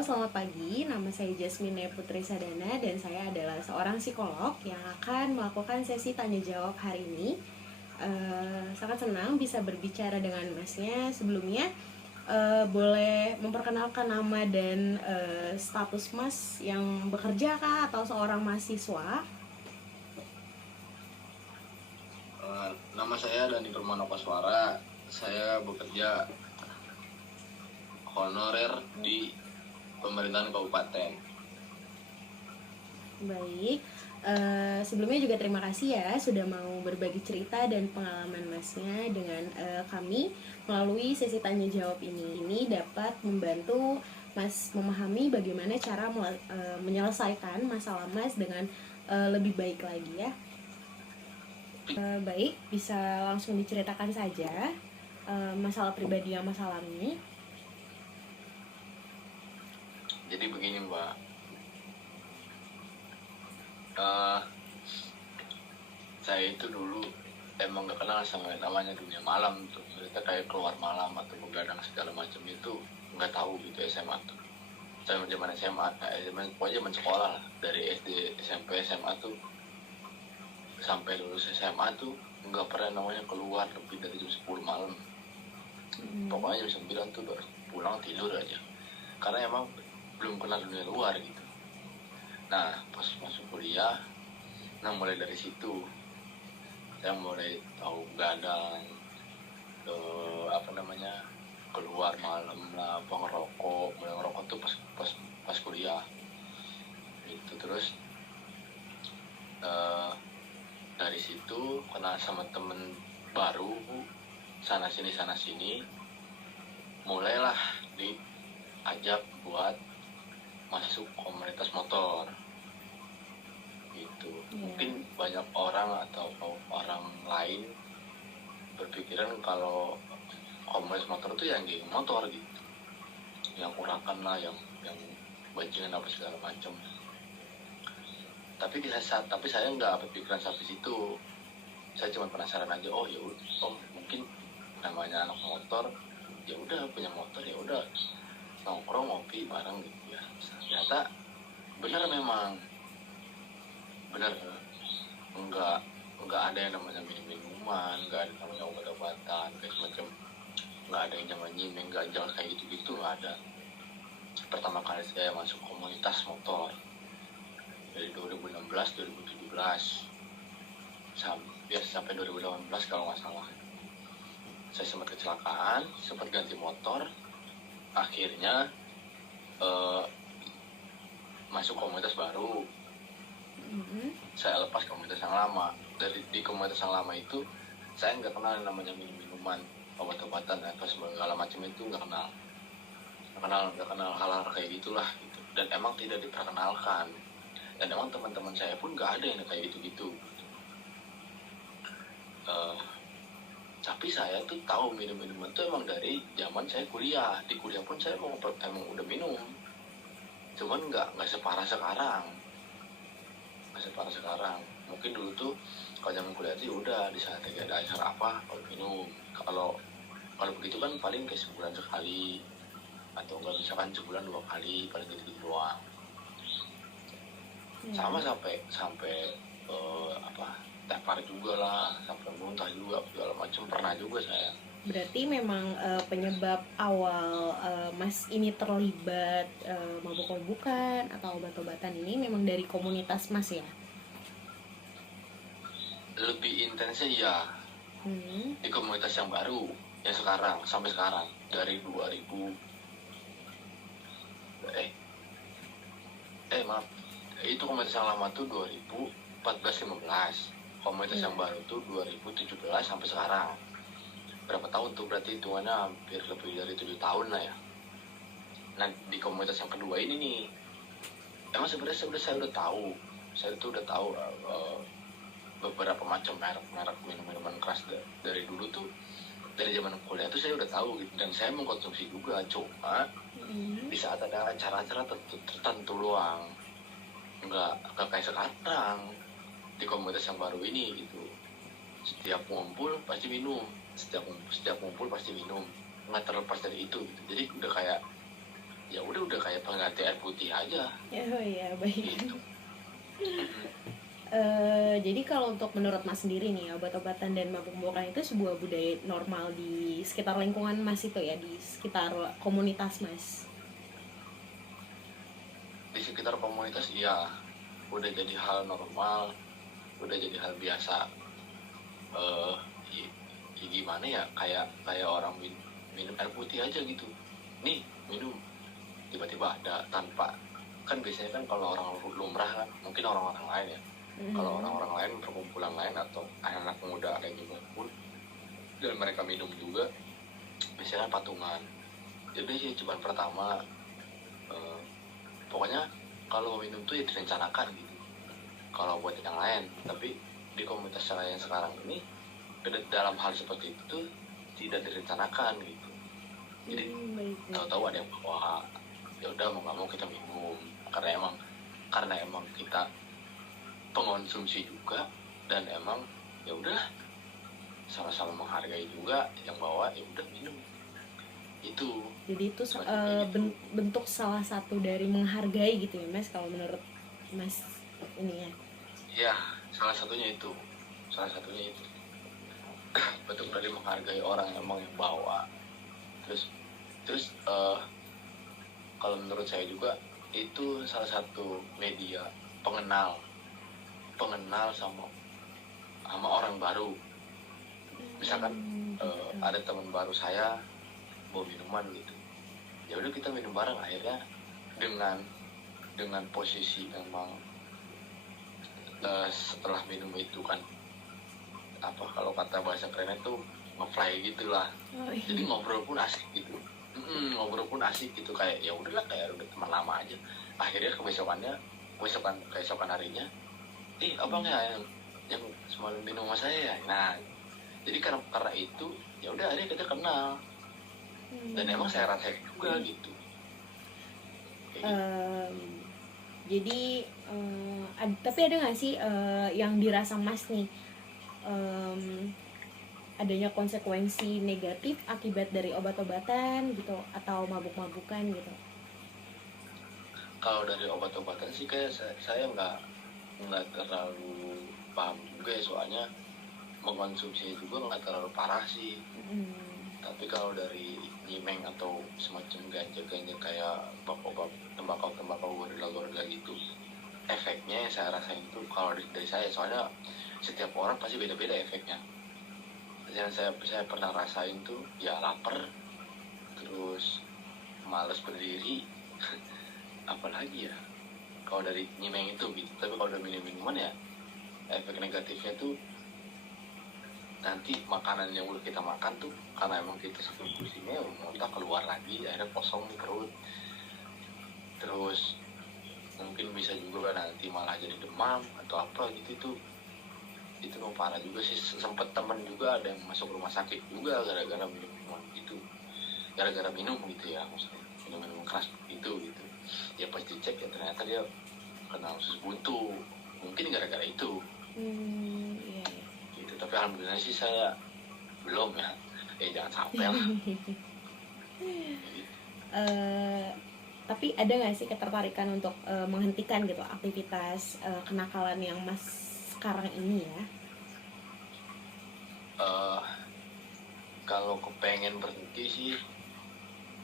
selamat pagi. Nama saya Jasmine Putri Sadana dan saya adalah seorang psikolog yang akan melakukan sesi tanya jawab hari ini. Sangat senang bisa berbicara dengan Masnya. Sebelumnya boleh memperkenalkan nama dan status Mas yang bekerja kah atau seorang mahasiswa? Nama saya Dani Permana Paswara. Saya bekerja honorer di pemerintahan kabupaten. Baik, sebelumnya juga terima kasih ya sudah mau berbagi cerita dan pengalaman Masnya dengan kami melalui sesi tanya jawab ini. Ini dapat membantu Mas memahami bagaimana cara menyelesaikan masalah Mas dengan lebih baik lagi ya. Baik, bisa langsung diceritakan saja masalah pribadi yang Mas alami. Jadi begini Mbak, saya itu dulu emang gak kenal sama namanya dunia malam tuh. Kita kayak keluar malam atau begadang segala macam itu nggak tahu gitu SMA tuh. Saya zaman SMA, pokoknya zaman sekolah lah, dari SD, SMP, SMA tuh sampai lulus SMA tuh nggak pernah namanya keluar lebih dari jam 10 malam. Pokoknya jam 9 tuh udah pulang tidur aja, karena emang belum kenal dunia luar gitu. Nah pas masuk kuliah, nah mulai dari situ saya mulai tahu gadang, keluar malam lah, mulai ngerokok tuh pas kuliah gitu. Terus dari situ kenal sama temen baru, sana sini mulailah diajak buat masuk komunitas motor gitu. Mungkin banyak orang atau orang lain berpikiran kalau komunitas motor itu yang geng motor gitu, yang urakan lah, yang bajingan apa segala macam. Tapi saya nggak berpikiran sampai situ. Saya cuma penasaran aja. Mungkin namanya anak motor, ya udah punya motor, ya udah nongkrong ngopi bareng gitu ya. Ternyata benar, memang benar, nggak ada yang namanya minuman, nggak ada namanya obat-obatan kayak semacam, nggak ada yang namanya nyimeng, ganjal kayak gitu nggak ada. Pertama kali saya masuk komunitas motor dari 2016-2017 sampai 2018 kalau nggak salah. Saya sempat kecelakaan, sempat ganti motor, akhirnya masuk komunitas baru. Saya lepas komunitas yang lama. Di komunitas yang lama itu saya nggak kenal yang namanya minuman, obat-obatan atau segala macam itu nggak kenal hal-hal kayak gitulah gitu. Dan emang tidak diperkenalkan, dan emang teman-teman saya pun nggak ada yang kayak gitu-gitu. Tapi saya tuh tahu minum-minuman tuh emang dari zaman saya kuliah. Di kuliah pun saya emang udah minum, cuman nggak separah sekarang. Mungkin dulu tuh kalau zaman kuliah sih udah di saat ada acara apa kalau minum. Kalau begitu kan paling kayak sebulan sekali, atau enggak misalkan sebulan 2 kali, paling gitu doang. Sama sampai tepar juga lah, sampai muntah juga segala macam pernah juga saya. Berarti memang penyebab awal Mas ini terlibat mabuk-mabukan atau obat-obatan ini memang dari komunitas Mas ya? Lebih intensnya ya di komunitas yang baru, yang sekarang, sampai sekarang, dari 2000 itu komunitas yang lama tuh 2014-15, komunitas yang baru tuh 2017 sampai sekarang. Berapa tahun tuh, berarti hitungannya hampir lebih dari 7 tahun lah ya. Nah di komunitas yang kedua ini nih, emang sebenarnya saya udah tahu beberapa macam merek minuman keras dari dulu tuh. Dari zaman kuliah tuh saya udah tahu gitu, dan saya mengkonsumsi juga, cuma di saat ada acara-acara tertentu doang, nggak kayak sekarang di komunitas yang baru ini gitu. Setiap ngumpul pasti minum, nggak terlepas dari itu gitu. Jadi udah kayak ya udah kayak pengganti air putih aja Oh iya, baik. gitu. Jadi kalau untuk menurut Mas sendiri nih, obat-obatan dan mabuk-mabukan itu sebuah budaya normal di sekitar lingkungan Mas itu ya, di sekitar komunitas Mas. Di sekitar komunitas iya, udah jadi hal normal, udah jadi hal biasa. eh Gimana ya, kayak orang minum air putih aja gitu, nih minum, tiba-tiba ada tanpa, kan biasanya kan kalau orang lumrah kan, mungkin orang-orang lain ya, kalau orang-orang lain, perkumpulan lain atau anak muda kayak gitu pun, dan mereka minum juga biasanya kan patungan. Jadi sih cuma pertama, pokoknya kalau minum tuh ya direncanakan gitu kalau buat yang lain, tapi di komunitas saya yang sekarang ini dalam hal seperti itu tuh tidak direncanakan gitu. Jadi Baik. tahu-tahu ada yang bawa, ya udah mau nggak mau kita minum karena emang kita pengonsumsi juga, dan emang ya udah sama-sama menghargai juga yang bawa, ya udah minum itu. Jadi itu Semacam kayak gitu. bentuk salah satu dari menghargai gitu ya Mas, kalau menurut Mas ini ya. Ya, salah satunya itu bentuk dari menghargai orang emang yang bawa. Terus kalau menurut saya juga itu salah satu media pengenal sama orang baru. Misalkan ada teman baru saya bawa minuman gitu, ya udah kita minum bareng, akhirnya dengan posisi memang setelah minum itu kan, apa kalau kata bahasa kerennya tuh ngefly gitulah. Oh, iya. Jadi ngobrol pun asik gitu. Ngobrol pun asik gitu, kayak ya udahlah, kayak udah teman lama aja. Akhirnya keesokan harinya, abang ya yang semalam minum sama saya ya. Nah, jadi karena itu ya udah akhirnya kita kenal, dan emang saya rasain juga gitu. Kayak gitu. Jadi tapi ada nggak sih yang dirasa Mas nih, adanya konsekuensi negatif akibat dari obat-obatan gitu atau mabuk-mabukan gitu? Kalau dari obat-obatan sih kayak saya nggak terlalu paham juga ya, soalnya mengkonsumsi juga nggak terlalu parah sih. Tapi kalau dari nyimeng atau semacam ganja-ganja kayak tembakau gorila gitu, efeknya yang saya rasain itu, kalau dari saya, soalnya setiap orang pasti beda-beda efeknya. Yang saya pernah rasain tuh ya lapar, terus males berdiri, apalagi ya kalau dari nyimeng itu gitu. Tapi kalau udah minuman ya, efek negatifnya tuh nanti makanan yang udah kita makan tuh, karena emang kita saking pusingnya muntah keluar lagi, akhirnya kosong di perut. Terus mungkin bisa juga nanti malah jadi demam atau apa gitu. Itu mau parah juga sih. Sempet temen juga ada yang masuk rumah sakit juga gara-gara minum gitu, gara-gara minum gitu ya, maksudnya minum keras gitu. Ya pas dicek ya ternyata dia kena usus buntu, mungkin gara-gara itu. Iya. Gitu. Tapi alhamdulillah sih saya belum ya, jangan sampai lah. Tapi ada nggak sih ketertarikan untuk menghentikan gitu aktivitas kenakalan yang Mas sekarang ini ya? Kalau kepengen berhenti sih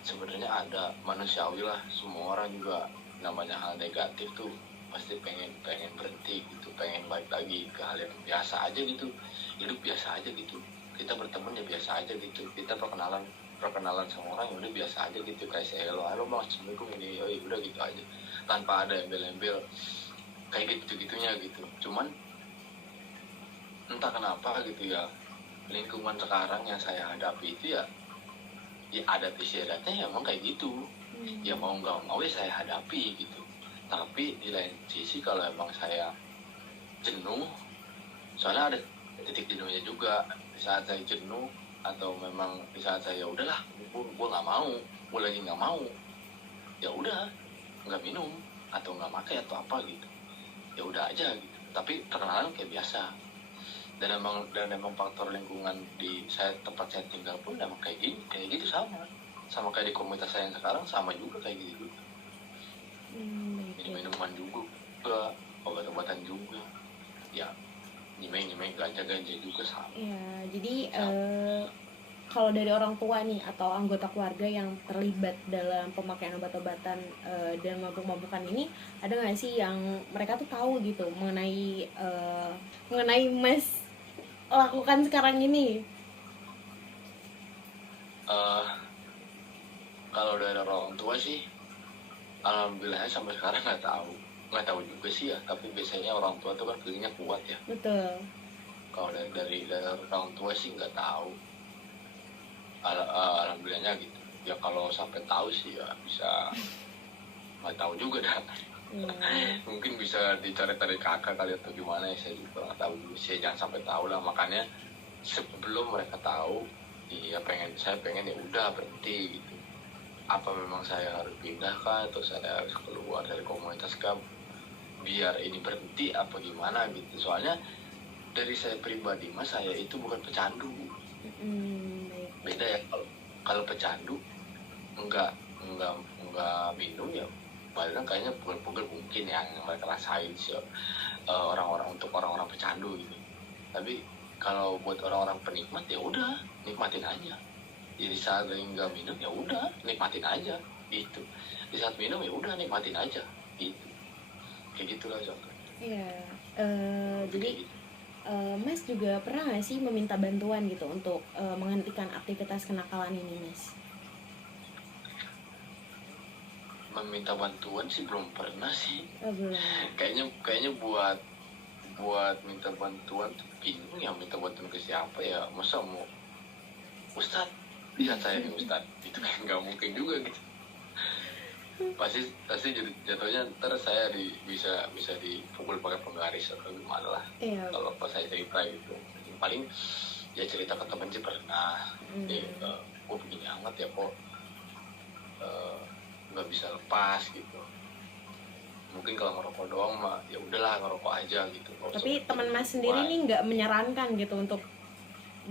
sebenarnya ada, manusiawi lah, semua orang juga namanya hal negatif tuh pasti pengen berhenti gitu, pengen balik lagi ke hal yang biasa aja gitu, hidup biasa aja gitu, kita berteman ya biasa aja gitu, kita perkenalan sama orang ya udah biasa aja gitu, kayak saya halo bang, assalamualaikum, ini ya udah gitu aja, tanpa ada embel-embel kayak gitunya gitu. Cuman entah kenapa gitu ya, lingkungan sekarang yang saya hadapi itu ya adat istiadatnya emang kayak gitu. Ya mau nggak mau ya saya hadapi gitu. Tapi di lain sisi kalau emang saya jenuh, soalnya ada titik jenuhnya juga. Di saat saya jenuh atau memang di saat saya udahlah, gue nggak mau, gue lagi nggak mau, ya udah nggak minum atau nggak makan atau apa gitu, ya udah aja gitu. Tapi perkenalan kayak biasa. Dan emang faktor lingkungan di tempat saya tinggal pun emang kayak gitu sama. sama kayak di komunitas saya yang sekarang, sama juga kayak gitu juga. Baik, baik. Minuman juga, obat-obatan juga, ya nyimeng ganja juga sama. Ya, jadi kalau dari orang tua nih atau anggota keluarga yang terlibat dalam pemakaian obat-obatan dan mabuk-mabukan ini, ada nggak sih yang mereka tuh tahu gitu mengenai Mas lakukan sekarang ini? Eh, Kalau dari orang tua sih, alhamdulillah sampai sekarang nggak tahu juga sih ya. Tapi biasanya orang tua tuh kan feelingnya kuat ya. Betul. Kalau dari orang tua sih nggak tahu. Alhamdulillahnya gitu. Ya kalau sampai tahu sih ya bisa, nggak tahu juga dah. Mungkin bisa dicari dari kakak kali atau gimana ya, saya juga nggak tahu juga sih. Jangan sampai tahu lah, makanya sebelum mereka tahu, saya pengen ya udah berhenti gitu. Apa memang saya harus pindah kah, atau saya harus keluar dari komunitas kah biar ini berhenti apa gimana gitu. Soalnya dari saya pribadi mas, saya itu bukan pecandu. Baik. Beda ya, kalau pecandu enggak minum ya padahal kayaknya pegel-pegel mungkin yang mereka rasain sih, orang-orang pecandu gitu. Tapi kalau buat orang-orang penikmat ya udah nikmatin aja. Jadi saat nggak minum ya udah nikmatin aja gitu. Di saat minum ya udah nikmatin aja gitu. Kayak gitulah contohnya. Iya. Jadi Kayak gitu. Mas juga pernah nggak sih meminta bantuan gitu untuk menghentikan aktivitas kenakalan ini, Mas? Meminta bantuan sih belum pernah sih. Belum. Kayaknya buat minta bantuan tuh bingung ya, minta bantuan ke siapa ya. Masa mau Ustadz, lihat saya nih Ustadz, itu kan nggak mungkin juga gitu. Pasti jatuhnya ntar saya bisa dipukul pakai penggaris atau gimana lah. Iya. Kalau pas saya cerita gitu, paling ya cerita ke temen sih pernah. Gue begini amat ya kok, nggak bisa lepas gitu. Mungkin kalau ngerokok doang mah ya udahlah ngerokok aja gitu. Tapi teman Mas sendiri nih nggak menyarankan gitu untuk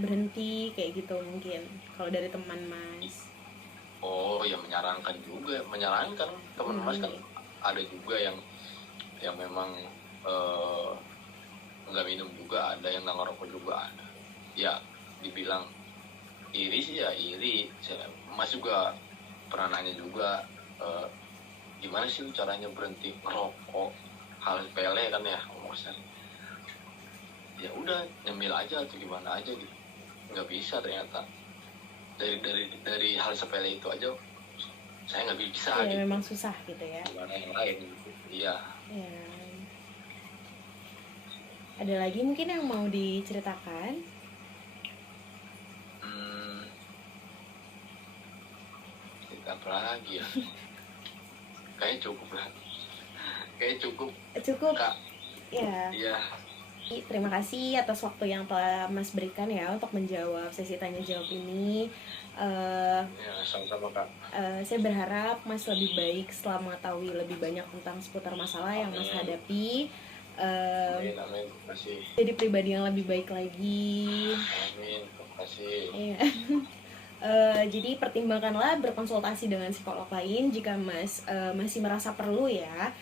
berhenti kayak gitu mungkin kalau dari teman Mas? Oh ya menyarankan teman mas kan ada juga yang memang nggak minum juga ada, yang nggak ngerokok juga ada. Ya dibilang iri sih ya iri. Mas juga pernah nanya juga, gimana sih caranya berhenti ngerokok, hal sepele kan ya maksudnya. Ya udah nyemil aja atau gimana aja gitu, nggak bisa ternyata. Dari hal sepele itu aja saya nggak bisa Ya, gitu. memang susah gitu ya. Gimana yang lain gitu. Iya. Ya. Ada lagi mungkin yang mau diceritakan? Apa lagi ya? Kayaknya cukup lah. Cukup. Kak. Ya. Iya. Terima kasih atas waktu yang telah Mas berikan ya untuk menjawab sesi tanya jawab ini. Ya, sama-sama Kak. Saya berharap Mas lebih baik setelah mengetahui lebih banyak tentang seputar masalah yang Mas hadapi. Amin. Terima kasih. Jadi pribadi yang lebih baik lagi. Amin. Terima kasih. Iya. Jadi pertimbangkanlah berkonsultasi dengan psikolog lain jika Mas masih merasa perlu ya.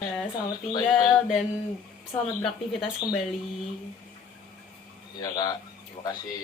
Selamat tinggal dan selamat beraktivitas kembali. Iya Kak, terima kasih.